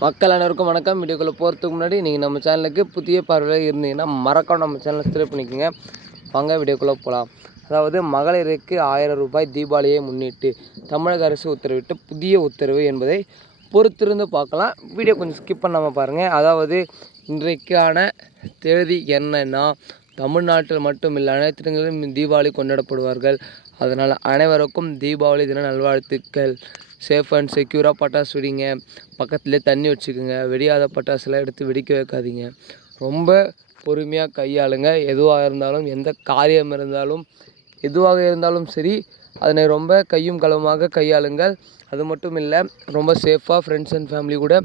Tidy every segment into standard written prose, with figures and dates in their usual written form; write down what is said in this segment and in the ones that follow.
மக்கள் அனைவருக்கும் வணக்கம். வீடியோக்குள்ளே போகிறதுக்கு முன்னாடி நீங்கள் நம்ம சேனலுக்கு புதிய பார்வையில் இருந்தீங்கன்னா மறக்காம நம்ம சேனலை சப்ஸ்கிரைப் பண்ணிக்கோங்க. வாங்க வீடியோக்குள்ளே போகலாம். அதாவது மகளிருக்கு 1000 ரூபாய் தீபாவளியை முன்னிட்டு தமிழக அரசு உத்தரவிட்டு புதிய உத்தரவு என்பதை பொறுத்திருந்து பார்க்கலாம். வீடியோ கொஞ்சம் ஸ்கிப் பண்ணாமல் பாருங்கள். அதாவது இன்றைக்கான தேதி என்னன்னா, தமிழ்நாட்டில் மட்டும் இல்லை அனைத்து இடங்களிலும் தீபாவளி கொண்டாடப்படுவார்கள். அதனால் அனைவருக்கும் தீபாவளி தின நல்வாழ்த்துக்கள். சேஃப் அண்ட் செக்யூராக பட்டாசு வெடிங்க, பக்கத்துலேயே தண்ணி வச்சுக்கோங்க, வெடியாத பட்டாசுலாம் எடுத்து வெடிக்க வைக்காதீங்க. ரொம்ப பொறுமையாக கையாளுங்க. எதுவாக இருந்தாலும், எந்த காரியம் இருந்தாலும், எதுவாக இருந்தாலும் சரி, அதனை ரொம்ப கையும் களவுமாக கையாளுங்கள். அது மட்டும் இல்லை, ரொம்ப சேஃபாக ஃப்ரெண்ட்ஸ் அண்ட் ஃபேமிலி கூட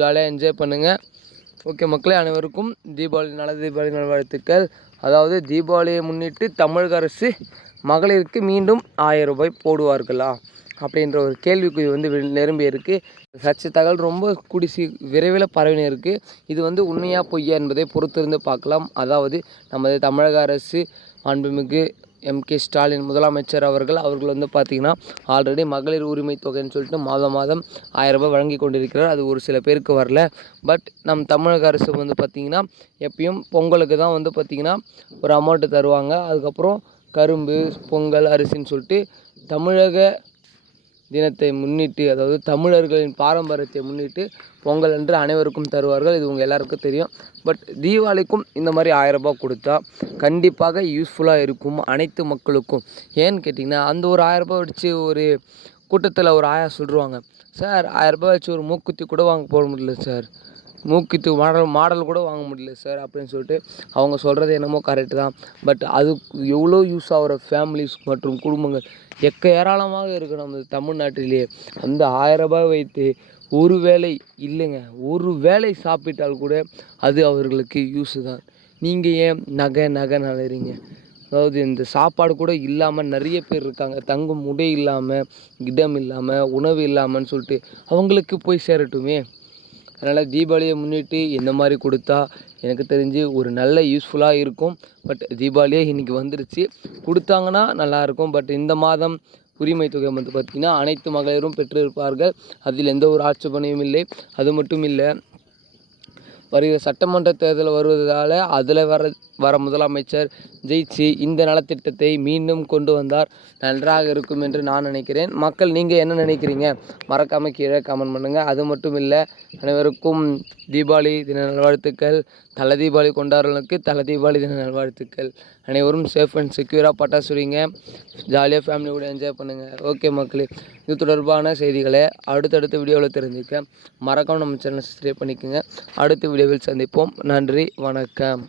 ஜாலியாக என்ஜாய் பண்ணுங்கள். ஓகே மக்களே, அனைவருக்கும் தீபாவளி நல்வாழ்த்துக்கள். அதாவது தீபாவளியை முன்னிட்டு தமிழக அரசு மகளிருக்கு மீண்டும் 1000 ரூபாய் போடுவார்களா அப்படின்ற ஒரு கேள்விக்குறி நிரம்பி இருக்குது. சர்ச்சை தகவல் ரொம்ப விரைவில் பரவின இருக்குது. இது உண்மையா பொய்யா என்பதை பொறுத்திருந்து பார்க்கலாம். அதாவது நமது தமிழக அரசு மாண்புமிகு M.K. ஸ்டாலின் முதலமைச்சர் அவர்கள் பார்த்திங்கன்னா ஆல்ரெடி மகளிர் உரிமை தொகைன்னு சொல்லிட்டு மாதம் 1000 ரூபாய் வழங்கி கொண்டிருக்கிறார். அது ஒரு சில பேருக்கு வரல. பட் நம் தமிழக அரசு பார்த்திங்கன்னா எப்பயும் பொங்கலுக்கு தான் பார்த்திங்கன்னா ஒரு அமௌண்ட்டு தருவாங்க. அதுக்கப்புறம் கரும்பு, பொங்கல், அரிசின்னு சொல்லிட்டு தமிழக தினத்தை முன்னிட்டு, அதாவது தமிழர்களின் பாரம்பரியத்தை முன்னிட்டு பொங்கல் என்று அனைவருக்கும் தருவார்கள். இது உங்கள் எல்லாருக்கும் தெரியும். பட் தீபாவளிக்கும் இந்த மாதிரி 1000 ரூபாய் கொடுத்தா கண்டிப்பாக யூஸ்ஃபுல்லாக இருக்கும் அனைத்து மக்களுக்கும். ஏன்னு கேட்டிங்கன்னா, அந்த ஒரு 1000 ரூபாய் வச்சு ஒரு கூட்டத்தில் ஒரு ஆயா சொல்லுவாங்க, சார் 1000 ரூபாய் வச்சு ஒரு மூக்குத்தி கூட போட முடியல சார், மூக்குத்தி மாடல் கூட வாங்க முடியல சார் அப்படின்னு சொல்லிட்டு அவங்க சொல்கிறது என்னமோ கரெக்டு தான். பட் அது எவ்வளோ யூஸ் ஆகிற ஃபேமிலிஸ் மற்றும் குடும்பங்கள் ஏராளமாக இருக்குது நம்ம தமிழ்நாட்டிலேயே. அந்த 1000 ரூபாய் வைத்து ஒரு வேளை இல்லைங்க, ஒரு வேளை சாப்பிட்டால் கூட அது அவர்களுக்கு யூஸு தான். நீங்கள் ஏன் நகை நலைறீங்க? அதாவது இந்த சாப்பாடு கூட இல்லாமல் நிறைய பேர் இருக்காங்க. தங்கும் உடை இல்லாமல், இடம் இல்லாமல், உணவு இல்லாமல்னு சொல்லிட்டு அவங்களுக்கு போய் சேரட்டுமே. அதனால் தீபாவளியை முன்னிட்டு இந்த மாதிரி கொடுத்தா எனக்கு தெரிஞ்சு ஒரு நல்ல யூஸ்ஃபுல்லாக இருக்கும். பட் தீபாவளியே இன்றைக்கி வந்துருச்சு, கொடுத்தாங்கன்னா நல்லாயிருக்கும். பட் இந்த மாதம் உரிமை தொகை பார்த்திங்கன்னா அனைத்து மகளிரும் பெற்றிருப்பார்கள். அதில் எந்த ஒரு ஆட்சேபனையும் இல்லை. அது மட்டும் இல்லை, வருகிற சட்டமன்ற தேர்தல் வருவதால் அதில் வர முதலமைச்சர் ஜெயிச்சு இந்த நலத்திட்டத்தை மீண்டும் கொண்டு வந்தார் நன்றாக இருக்கும் என்று நான் நினைக்கிறேன். மக்கள் நீங்கள் என்ன நினைக்கிறீங்க? மறக்காமல் கீழே கமெண்ட் பண்ணுங்கள். அது மட்டும் இல்லை, அனைவருக்கும் தீபாவளி தின நல்வாழ்த்துக்கள். தலை தீபாவளி கொண்டாடுறவங்களுக்கு தலை தீபாவளி தின நல்வாழ்த்துக்கள். அனைவரும் சேஃப் அண்ட் செக்யூராக பட்டாசு வெடிங்க, ஜாலியாக ஃபேமிலி கூட என்ஜாய் பண்ணுங்கள். ஓகே மக்களே, இது தொடர்பான செய்திகளை அடுத்தடுத்த வீடியோவில் தெரிஞ்சுக்க மறக்காம நம்ம சேனலை சப்ஸ்கிரைப் பண்ணிக்கோங்க. அடுத்த வீடியோவில் சந்திப்போம். நன்றி, வணக்கம்.